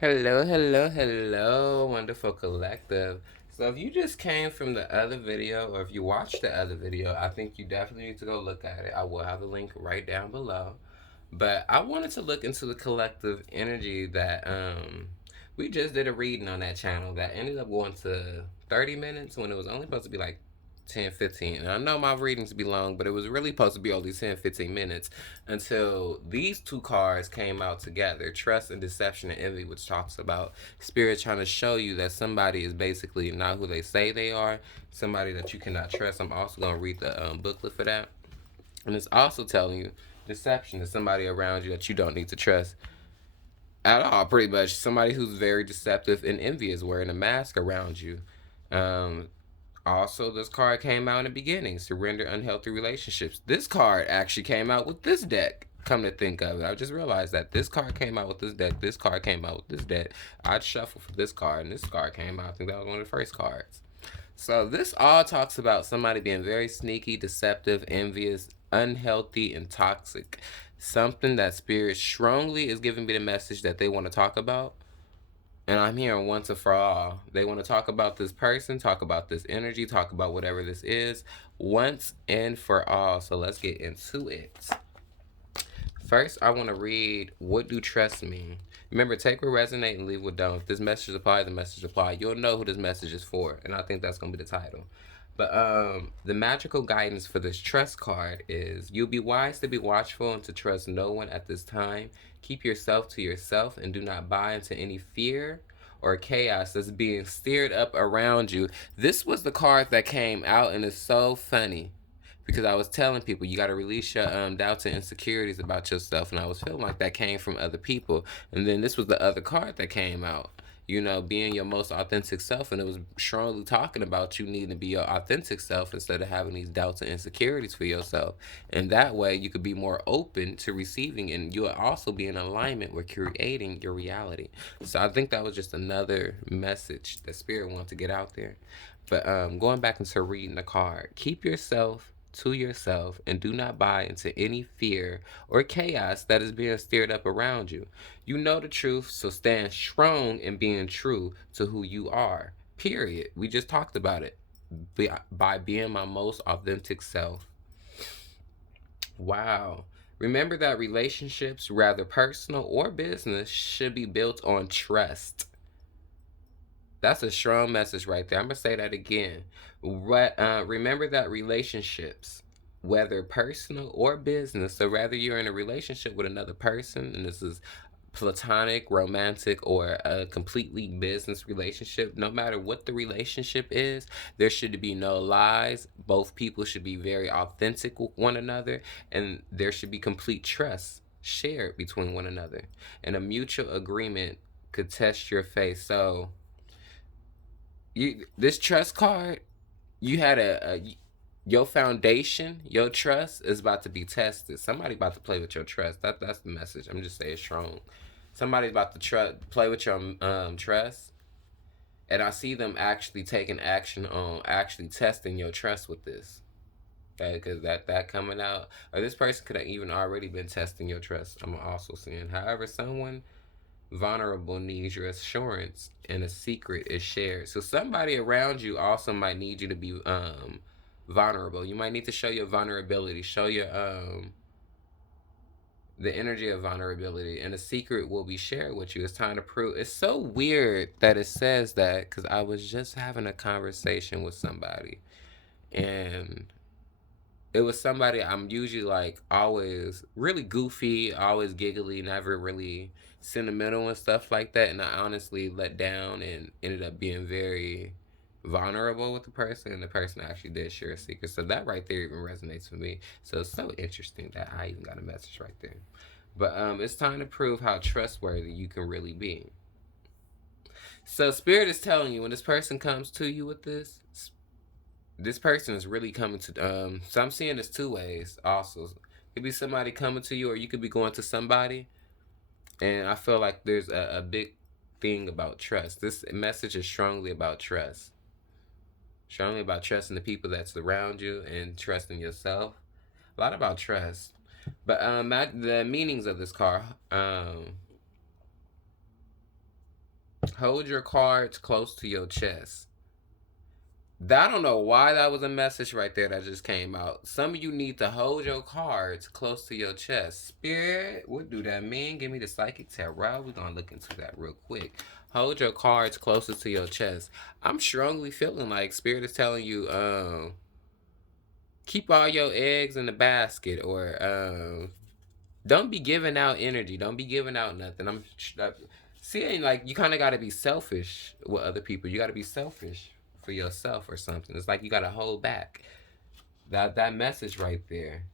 Hello, hello, hello, wonderful collective. So if you just came from the other video or if you watched the other video, I think you definitely need to go look at it. I will have the link right down below. But I wanted to look into the collective energy that we just did a reading on that channel that ended up going to 30 minutes when it was only supposed to be like 10, 15. And I know my readings be long, but it was really supposed to be only 10, 15 minutes until these two cards came out together, Trust and Deception and Envy, which talks about spirit trying to show you that somebody is basically not who they say they are, somebody that you cannot trust. I'm also going to read the booklet for that. And it's also telling you deception is somebody around you that you don't need to trust at all, pretty much. Somebody who's very deceptive and envious, wearing a mask around you. Um, Also, this card came out in the beginning, surrender unhealthy relationships. This card actually came out with this deck. Come to think of it, I just realized that this card came out with this deck. This card came out with this deck. I'd shuffle for this card, and this card came out. I think that was one of the first cards. So this all talks about somebody being very sneaky, deceptive, envious, unhealthy, and toxic. Something that spirit strongly is giving me the message that they want to talk about. And I'm hearing once and for all. They want to talk about this person, talk about this energy, talk about whatever this is once and for all. So let's get into it. First, I want to read what do trust mean? Remember, take what resonate and leave what don't. If this message applies, the message applies. You'll know who this message is for, and I think that's gonna be the title. But the magical guidance for this trust card is you'll be wise to be watchful and to trust no one at this time. Keep yourself to yourself and do not buy into any fear or chaos that's being stirred up around you. This was the card that came out, and it's so funny because I was telling people you got to release your doubts and insecurities about yourself, and I was feeling like that came from other people. And then this was the other card that came out. You know, being your most authentic self, and it was strongly talking about you needing to be your authentic self instead of having these doubts and insecurities for yourself. And that way, you could be more open to receiving, and you'll also be in alignment with creating your reality. So I think that was just another message that Spirit wanted to get out there. But going back into reading the card, keep yourself to yourself and do not buy into any fear or chaos that is being stirred up around you. You know the truth, so stand strong in being true to who you are. Period. We just talked about it. By being my most authentic self. Wow. Remember that relationships, rather personal or business, should be built on trust. That's a strong message right there. I'm going to say that again. Remember that relationships, whether personal or business, so whether you're in a relationship with another person, and this is platonic, romantic, or a completely business relationship, no matter what the relationship is, there should be no lies. Both people should be very authentic with one another, and there should be complete trust shared between one another. And a mutual agreement could test your faith. So, this trust card, you had your foundation, your trust is about to be tested. Somebody about to play with your trust. That's the message. I'm just saying strong. Somebody's about to play with your trust, and I see them actually taking action on actually testing your trust with this. Okay, because that coming out, or this person could have even already been testing your trust. I'm also seeing. However, someone vulnerable needs your assurance and a secret is shared. So somebody around you also might need you to be vulnerable. You might need to show your vulnerability, show your the energy of vulnerability, and a secret will be shared with you. It's time to prove. It's so weird that it says that because I was just having a conversation with somebody, and it was somebody I'm usually like always really goofy, always giggly, never really sentimental and stuff like that. And I honestly let down and ended up being very vulnerable with the person, and the person actually did share a secret. So that right there even resonates with me. So it's so interesting that I even got a message right there. But it's time to prove how trustworthy you can really be. So Spirit is telling you when this person comes to you with this person is really coming to so I'm seeing this two ways also. It could be somebody coming to you, or you could be going to somebody, and I feel like there's a big thing about trust. This message is strongly about trust, strongly about trusting the people that surround you and trusting yourself. A lot about trust. But the meanings of this card, Hold your cards close to your chest. I don't know why that was a message right there that just came out. Some of you need to hold your cards close to your chest. Spirit, what do that mean? Give me the psychic tarot. We're going to look into that real quick. Hold your cards closer to your chest. I'm strongly feeling like Spirit is telling you, keep all your eggs in the basket, or don't be giving out energy. Don't be giving out nothing. I'm seeing like you kind of got to be selfish with other people. You got to be selfish for yourself or something. It's like you got to hold back. That message right there.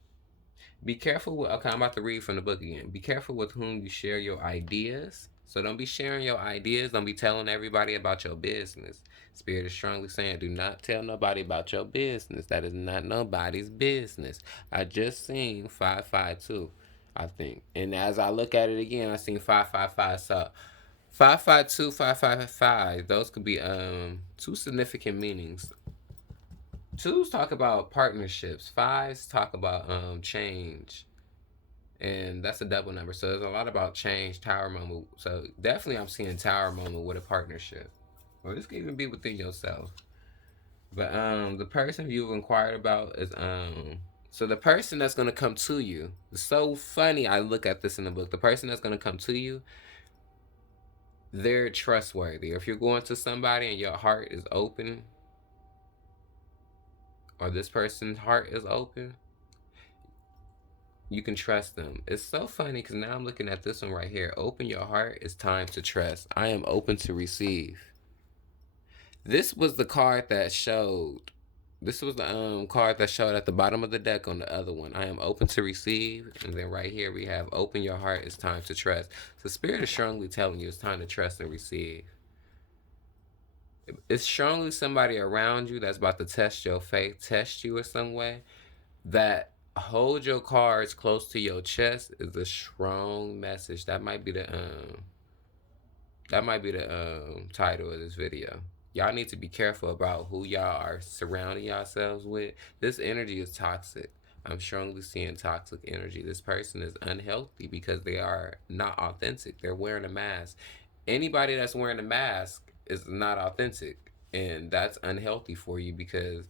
Be careful with. Okay, I'm about to read from the book again. Be careful with whom you share your ideas. So don't be sharing your ideas. Don't be telling everybody about your business. Spirit is strongly saying, do not tell nobody about your business. That is not nobody's business. I just seen 552, I think. And as I look at it again, I seen 555. So 552, 555, those could be two significant meanings. Twos talk about partnerships. Fives talk about change, and that's a double number. So there's a lot about change, tower moment. So definitely, I'm seeing tower moment with a partnership, or this could even be within yourself. But the person you've inquired about is so the person that's gonna come to you. It's so funny. I look at this in the book. The person that's gonna come to you, they're trustworthy. If you're going to somebody and your heart is open, or this person's heart is open, you can trust them. It's so funny because now I'm looking at this one right here. Open your heart. It's time to trust. I am open to receive. This was the card that showed. This was the card that showed at the bottom of the deck on the other one. I am open to receive. And then right here we have open your heart. It's time to trust. So Spirit is strongly telling you it's time to trust and receive. It's strongly somebody around you that's about to test your faith, test you in some way. That hold your cards close to your chest is a strong message. That might be the title of this video. Y'all need to be careful about who y'all are surrounding yourselves with. This energy is toxic. I'm strongly seeing toxic energy. This person is unhealthy because they are not authentic. They're wearing a mask. Anybody that's wearing a mask is not authentic, and that's unhealthy for you because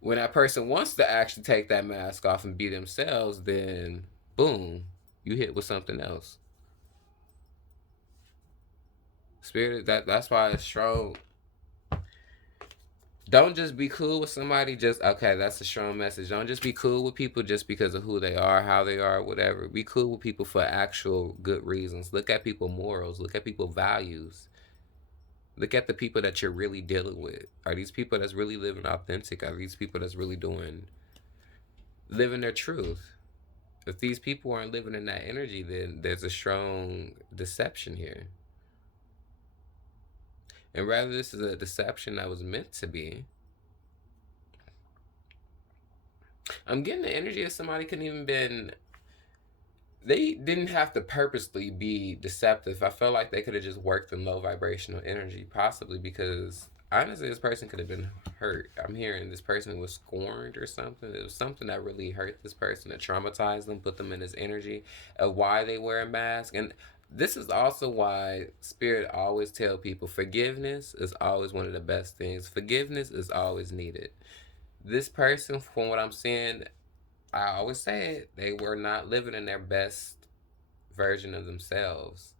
when that person wants to actually take that mask off and be themselves, then boom, you hit with something else. Spirit, that's why it's strong. Don't just be cool with somebody. Just okay, that's a strong message. Don't just be cool with people just because of who they are, how they are, whatever. Be cool with people for actual good reasons. Look at people morals. Look at people values. Look at the people that you're really dealing with. Are these people that's really living authentic? Are these people that's really living their truth? If these people aren't living in that energy, then there's a strong deception here. And rather, this is a deception that was meant to be. I'm getting the energy of somebody couldn't even been. They didn't have to purposely be deceptive. I felt like they could have just worked in low vibrational energy, possibly because honestly, this person could have been hurt. I'm hearing this person was scorned or something. It was something that really hurt this person, that traumatized them, put them in this energy of why they wear a mask. And this is also why Spirit always tell people forgiveness is always one of the best things. Forgiveness is always needed. This person, from what I'm seeing, I always say it, they were not living in their best version of themselves.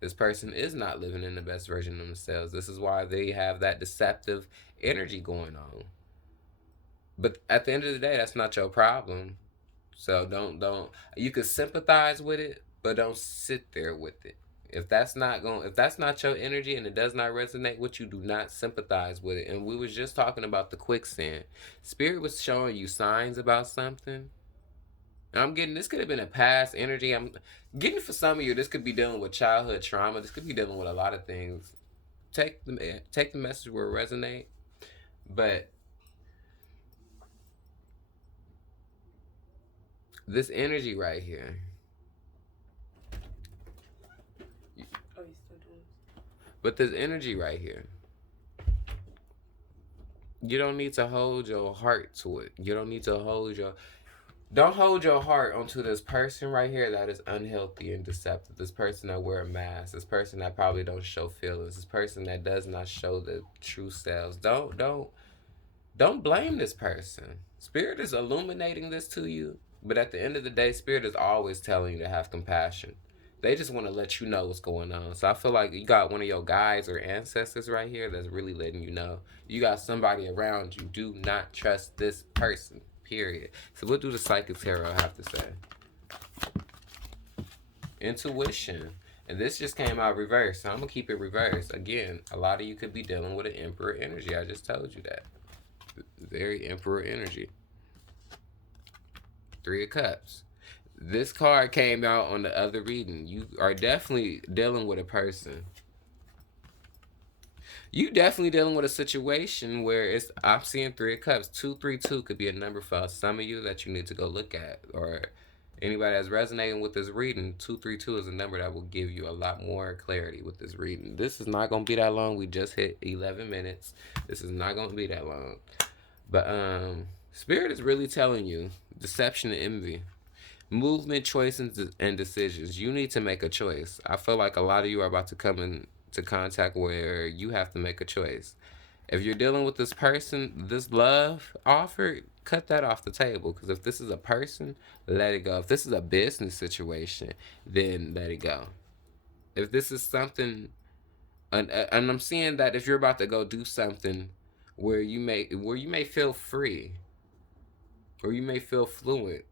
This person is not living in the best version of themselves. This is why they have that deceptive energy going on. But at the end of the day, that's not your problem. So don't you can sympathize with it, but don't sit there with it. If that's not your energy and it does not resonate with you, do not sympathize with it. And we was just talking about the quicksand. Spirit was showing you signs about something. And I'm getting this could have been a past energy. I'm getting for some of you. This could be dealing with childhood trauma. This could be dealing with a lot of things. Take the message where it resonate. But this energy right here. But this energy right here. You don't need to hold your heart to it. You don't need to hold your. Don't hold your heart onto this person right here that is unhealthy and deceptive. This person that wear a mask. This person that probably don't show feelings. This person that does not show the true selves. Don't blame this person. Spirit is illuminating this to you, but at the end of the day, Spirit is always telling you to have compassion. They just want to let you know what's going on. So I feel like you got one of your guides or ancestors right here that's really letting you know. You got somebody around you. Do not trust this person. Period. So what do the psychic tarot have to say? Intuition. And this just came out reverse. So I'm gonna keep it reverse. Again, a lot of you could be dealing with an emperor energy. I just told you that. Very emperor energy. Three of Cups. This card came out on the other reading. You are definitely dealing with a person. You definitely dealing with a situation where it's I'm seeing Three of Cups. 232 could be a number for some of you that you need to go look at. Or anybody that's resonating with this reading, 232 is a number that will give you a lot more clarity with this reading. This is not gonna be that long. We just hit 11 minutes. This is not gonna be that long. But Spirit is really telling you deception and envy. Movement, choices, and decisions. You need to make a choice. I feel like a lot of you are about to come into contact where you have to make a choice. If you're dealing with this person, this love offer, cut that off the table. Because if this is a person, let it go. If this is a business situation, then let it go. If this is something, and I'm seeing that if you're about to go do something where you may feel free, or you may feel fluent,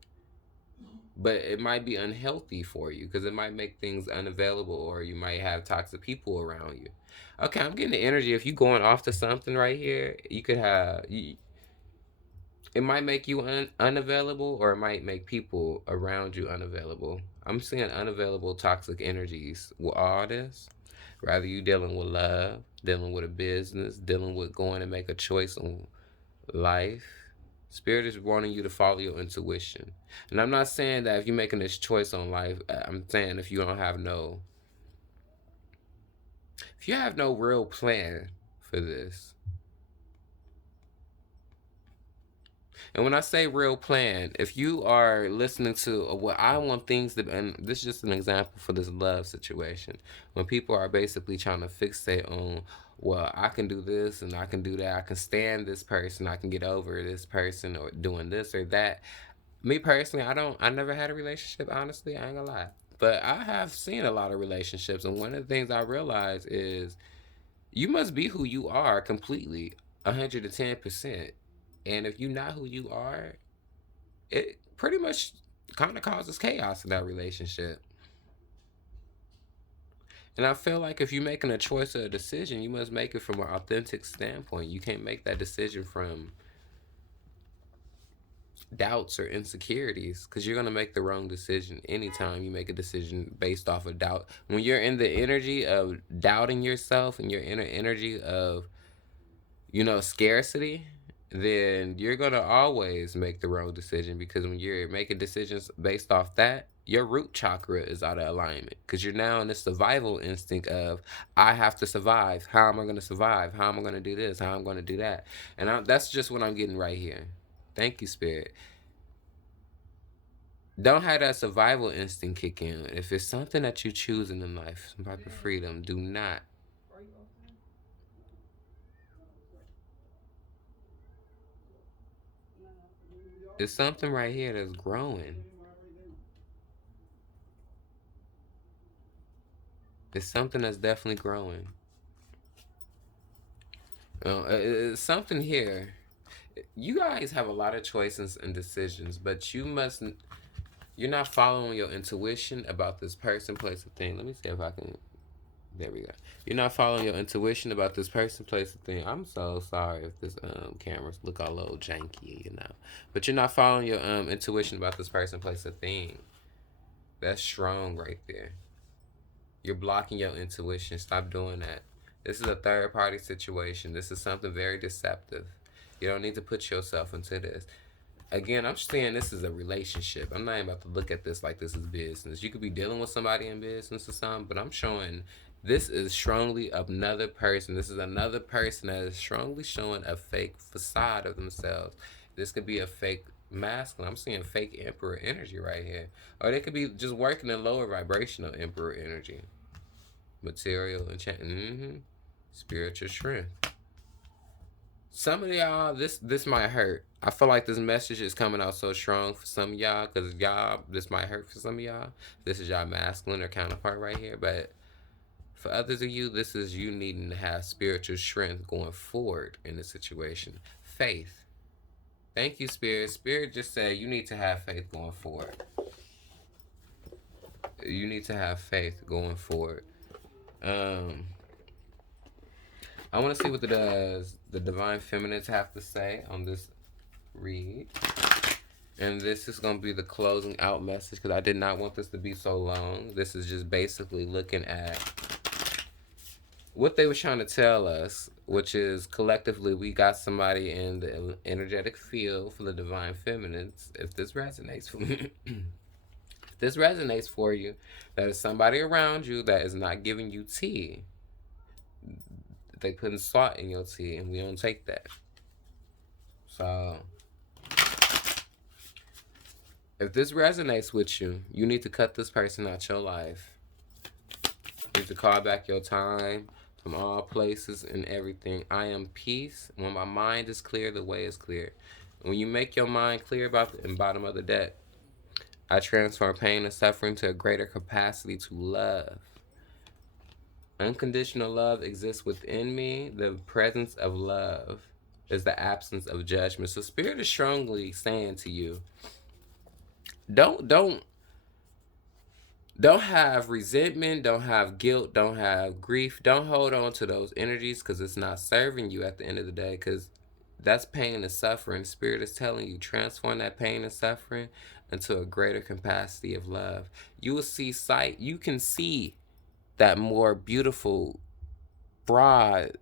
but it might be unhealthy for you because it might make things unavailable, or you might have toxic people around you. Okay, I'm getting the energy. If you going off to something right here, you could have it might make you unavailable, or it might make people around you unavailable. I'm seeing unavailable toxic energies with all this. Rather you dealing with love, dealing with a business, dealing with going to make a choice on life. Spirit is wanting you to follow your intuition. And I'm not saying that if you're making this choice on life, I'm saying if you have no real plan for this. And when I say real plan, if you are listening to what I want things to, and this is just an example for this love situation, when people are basically trying to fixate on, well, I can do this and I can do that, I can stand this person, I can get over this person, or doing this or that. Me personally, I never had a relationship, honestly, I ain't gonna lie. But I have seen a lot of relationships, and one of the things I realized is you must be who you are completely, 110%. And if you're not who you are, it pretty much kind of causes chaos in that relationship. And I feel like if you're making a choice or a decision, you must make it from an authentic standpoint. You can't make that decision from doubts or insecurities, because you're going to make the wrong decision anytime you make a decision based off of doubt. When you're in the energy of doubting yourself and you're in an energy of, scarcity, then you're going to always make the wrong decision, because when you're making decisions based off that, your root chakra is out of alignment, because you're now in the survival instinct of, I have to survive. How am I going to survive? How am I going to do this? How am I going to do that? And that's just what I'm getting right here. Thank you, Spirit. Don't have that survival instinct kick in. If it's something that you choose in life, some type of freedom, do not. It's something right here that's growing. It's something that's definitely growing. It's something here. You guys have a lot of choices and decisions, but you're not following your intuition about this person, place, or thing. Let me see if I can. There we go. You're not following your intuition about this person, place, or thing. I'm so sorry if this cameras look all a little janky. But you're not following your intuition about this person, place, or thing. That's strong right there. You're blocking your intuition. Stop doing that. This is a third party situation. This is something very deceptive. You don't need to put yourself into this. Again, I'm saying this is a relationship. I'm not even about to look at this like this is business. You could be dealing with somebody in business or something, but I'm showing this is strongly another person. This is another person that is strongly showing a fake facade of themselves. This could be a fake masculine. I'm seeing fake emperor energy right here. Or they could be just working in lower vibrational emperor energy. Material enchant. Spiritual strength. Some of y'all, this might hurt. I feel like this message is coming out so strong for some of y'all, because y'all, this might hurt for some of y'all. This is y'all masculine or counterpart right here. But for others of you, this is you needing to have spiritual strength going forward in the situation. Faith. Thank you, Spirit. Spirit just said you need to have faith going forward. You need to have faith going forward. Um, I want to see what the divine feminines have to say on this read. And this is going to be the closing out message, because I did not want this to be so long. This is just basically looking at what they were trying to tell us, which is collectively we got somebody in the energetic field for the divine feminines. If this resonates for me, if this resonates for you, that is somebody around you that is not giving you tea. They putting salt in your tea, and we don't take that. So if this resonates with you, you need to cut this person out your life. You need to call back your time from all places and everything. I am peace. When my mind is clear, the way is clear. When you make your mind clear about the bottom of the deck, I transform pain and suffering to a greater capacity to love. Unconditional love exists within me. The presence of love is the absence of judgment. So Spirit is strongly saying to you, don't have resentment, don't have guilt, don't have grief. Don't hold on to those energies, because it's not serving you at the end of the day, because that's pain and suffering. Spirit is telling you, transform that pain and suffering into a greater capacity of love. You will see sight. You can see that more beautiful, broad,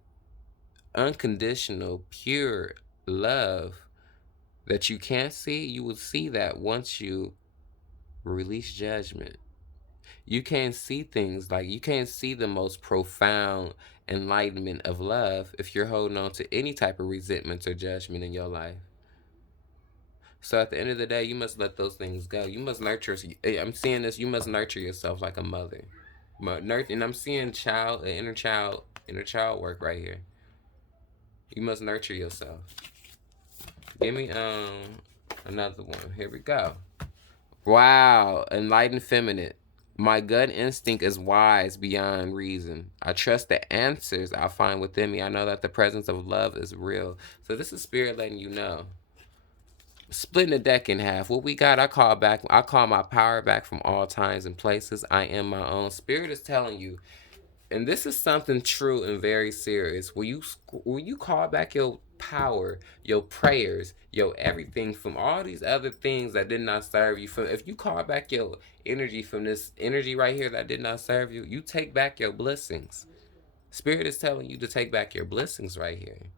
unconditional, pure love that you can't see. You will see that once you release judgment. You can't see things like, you can't see the most profound enlightenment of love if you're holding on to any type of resentment or judgment in your life. So at the end of the day, you must let those things go. You must nurture. I'm seeing this. You must nurture yourself like a mother. And I'm seeing inner child work right here. You must nurture yourself. Give me another one. Here we go. Wow, enlightened feminine. My gut instinct is wise beyond reason. I trust the answers I find within me. I know that the presence of love is real. So this is Spirit letting you know. Splitting the deck in half. What we got, I call my power back from all times and places. I am my own. Spirit is telling you, and this is something true and very serious. Will you call back your power, your prayers, your everything from all these other things that did not serve you? From if you call back your energy from this energy right here that did not serve you, you take back your blessings. Spirit is telling you to take back your blessings right here.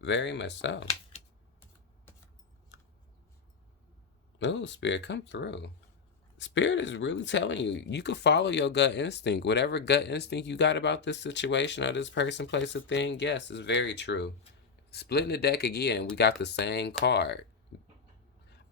Very much so. Oh, Spirit, come through. Spirit is really telling you, you can follow your gut instinct. Whatever gut instinct you got about this situation or this person, place, or thing, yes, it's very true. Splitting the deck again, we got the same card.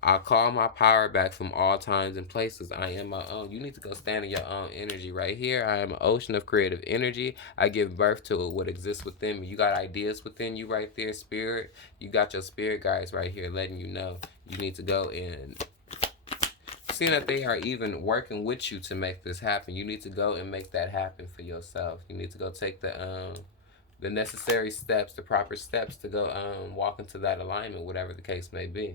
I call my power back from all times and places. I am my own. You need to go stand in your own energy right here. I am an ocean of creative energy. I give birth to what exists within me. You got ideas within you right there, Spirit. You got your spirit guides right here letting you know you need to go in. Seeing that they are even working with you to make this happen, you need to go and make that happen for yourself. You need to go take the necessary steps, the proper steps to go walk into that alignment, whatever the case may be.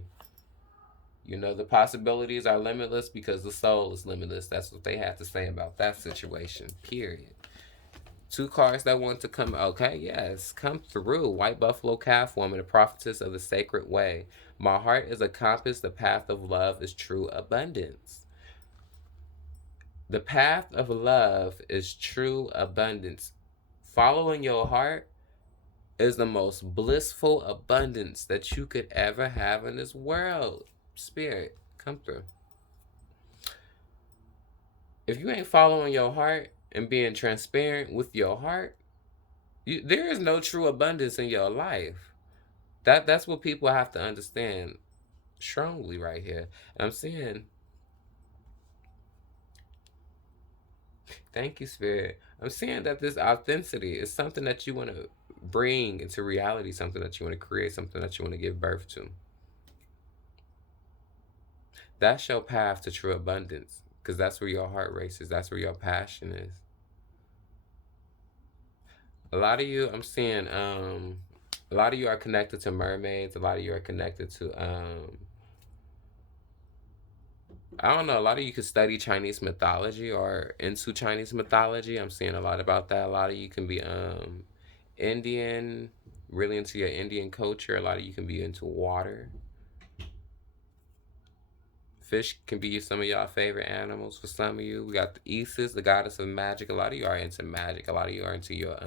You know, the possibilities are limitless because the soul is limitless. That's what they have to say about that situation, period. Two cards that want to come, okay, yes, come through. White Buffalo Calf Woman, the prophetess of the sacred way. My heart is a compass, the path of love is true abundance. The path of love is true abundance. Following your heart is the most blissful abundance that you could ever have in this world. Spirit, come through. If you ain't following your heart and being transparent with your heart, there is no true abundance in your life. That's what people have to understand. strongly right here. I'm seeing, thank you, Spirit. I'm seeing that this authenticity is something that you want to bring into reality, something that you want to create, something that you want to give birth to. That's your path to true abundance, because that's where your heart races. That's where your passion is. A lot of you, I'm seeing, a lot of you are connected to mermaids. A lot of you are connected to, I don't know. A lot of you could study Chinese mythology or into Chinese mythology. I'm seeing a lot about that. A lot of you can be, Indian, really into your Indian culture. A lot of you can be into water. Fish can be some of y'all favorite animals for some of you. We got the Isis, the goddess of magic. A lot of you are into magic. A lot of you are into your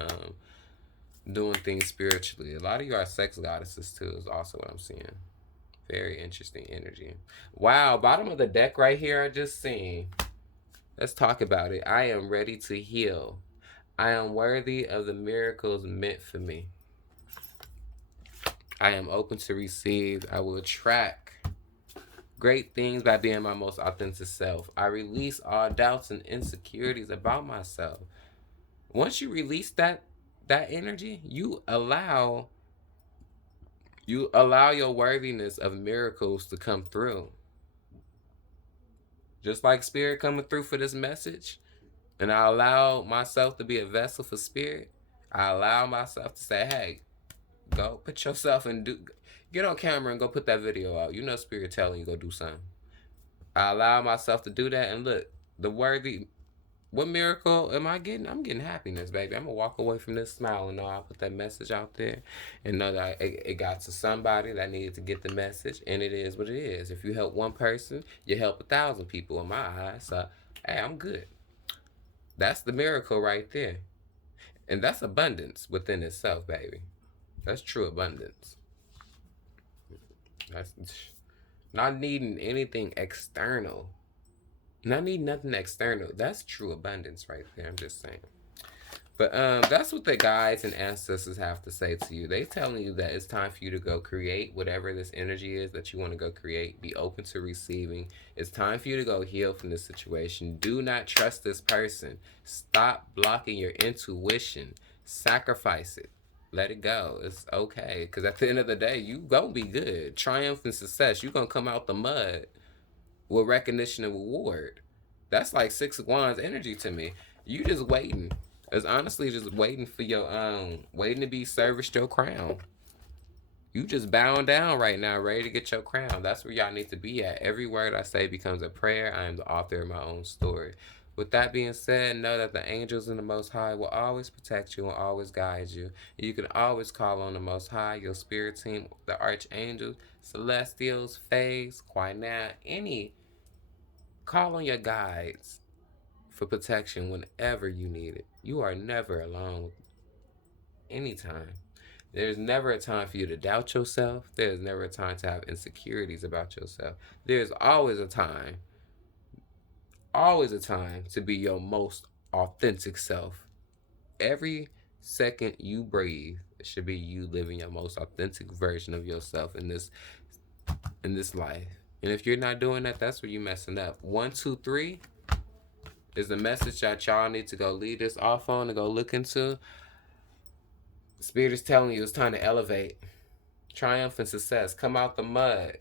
doing things spiritually. A lot of you are sex goddesses too, is also what I'm seeing. Very interesting energy. Wow, bottom of the deck right here, I just seen. Let's talk about it. I am ready to heal. I am worthy of the miracles meant for me. I am open to receive. I will attract great things by being my most authentic self. I release all doubts and insecurities about myself. Once you release that energy, you allow your worthiness of miracles to come through. Just like Spirit coming through for this message, and I allow myself to be a vessel for Spirit. I allow myself to say, hey, go put yourself and get on camera and go put that video out. You know Spirit telling you go do something. I allow myself to do that, and look, the worthy, what miracle am I getting? I'm getting happiness, baby. I'm gonna walk away from this smiling. Know I put that message out there, and know that it got to somebody that needed to get the message, and it is what it is. If you help one person, you help 1,000 people in my eyes. So, hey, I'm good. That's the miracle right there, and that's abundance within itself, baby. That's true abundance. That's not needing anything external. Not needing nothing external. That's true abundance right there. I'm just saying. But that's what the guides and ancestors have to say to you. They telling you that it's time for you to go create whatever this energy is that you want to go create. Be open to receiving. It's time for you to go heal from this situation. Do not trust this person. Stop blocking your intuition. Sacrifice it. Let it go. It's okay. Because at the end of the day, you gonna be good. Triumph and success. You gonna come out the mud with recognition and reward. That's like Six of Wands energy to me. You just waiting. It's honestly just waiting for your waiting to be serviced your crown. You just bowing down right now, ready to get your crown. That's where y'all need to be at. Every word I say becomes a prayer. I am the author of my own story. With that being said, know that the angels in the Most High will always protect you and always guide you. You can always call on the Most High, your spirit team, the archangels, celestials, fays, quinat, any. Call on your guides for protection whenever you need it. You are never alone anytime. There's never a time for you to doubt yourself. There's never a time to have insecurities about yourself. There's always a time to be your most authentic self. Every second you breathe, it should be you living your most authentic version of yourself in this life. And if you're not doing that, that's where you're messing up. 1, 2, 3 is the message that y'all need to go lead this off on and go look into. Spirit is telling you it's time to elevate. Triumph and success. Come out the mud.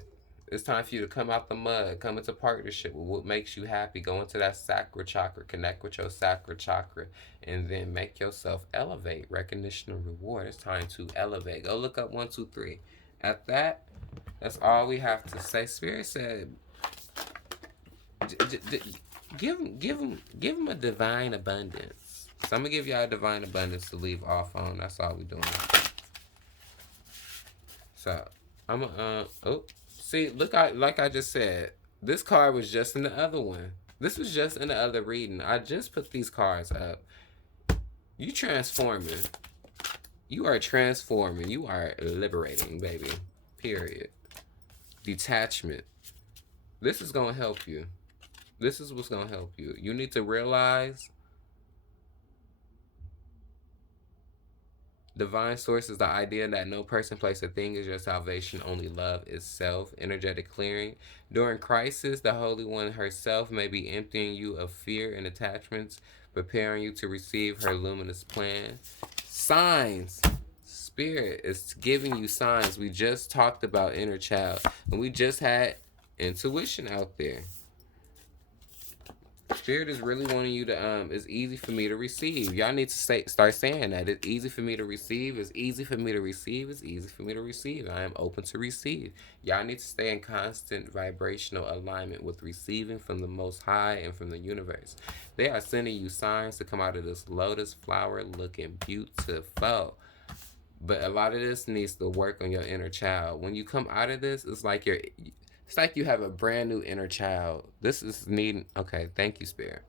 It's time for you to come out the mud. Come into partnership with what makes you happy. Go into that sacral chakra. Connect with your sacral chakra. And then make yourself elevate. Recognition and reward. It's time to elevate. Go look up 1, 2, 3. At that, that's all we have to say. Spirit said, give him a divine abundance. So I'm gonna give y'all a divine abundance to leave off on. That's all we doing. So I'm see, look, like I just said, this card was just in the other one. This was just in the other reading. I just put these cards up. You transforming. You are transforming. You are liberating, baby. Period. Detachment. This is gonna help you. This is what's gonna help you. You need to realize Divine source is the idea that no person, place, or thing is your salvation, only love itself. Energetic clearing. During crisis, the Holy One herself may be emptying you of fear and attachments, preparing you to receive her luminous plan. Signs. Spirit is giving you signs. We just talked about inner child, and we just had intuition out there. Spirit is really wanting you to it's easy for me to receive. Y'all need to start saying that. It's easy for me to receive. It's easy for me to receive. It's easy for me to receive. I am open to receive. Y'all need to stay in constant vibrational alignment with receiving from the Most High and from the universe. They are sending you signs to come out of this lotus flower looking beautiful. But a lot of this needs to work on your inner child. When you come out of this, it's like you have a brand new inner child. This is needing. Okay, thank you, Spirit.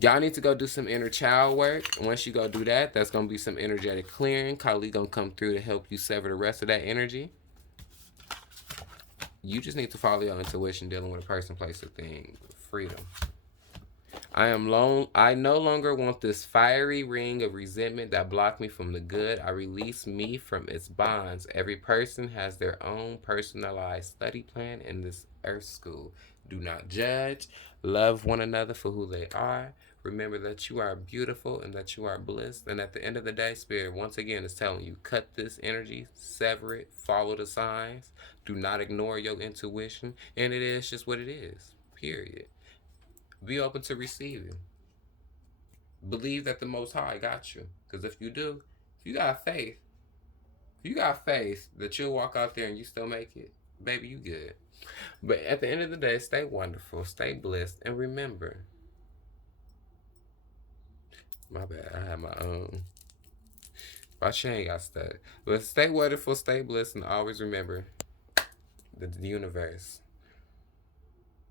Y'all need to go do some inner child work. Once you go do that, that's going to be some energetic clearing. Kali going to come through to help you sever the rest of that energy. You just need to follow your intuition dealing with a person, place, or thing. Freedom. I no longer want this fiery ring of resentment that blocked me from the good. I release me from its bonds. Every person has their own personalized study plan in this earth school. Do not judge. Love one another for who they are. Remember that you are beautiful and that you are blessed. And at the end of the day, Spirit, once again, is telling you, cut this energy, sever it, follow the signs. Do not ignore your intuition. And it is just what it is. Period. Be open to receiving. Believe that the Most High got you. Because if you do, if you got faith that you'll walk out there and you still make it, baby, you good. But at the end of the day, stay wonderful, stay blessed, and remember. My bad, I have my own. My chain got stuck. But stay wonderful, stay blessed, and always remember the universe.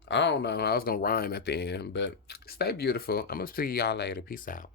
I don't know. I was going to rhyme at the end, but stay beautiful. I'm going to see y'all later. Peace out.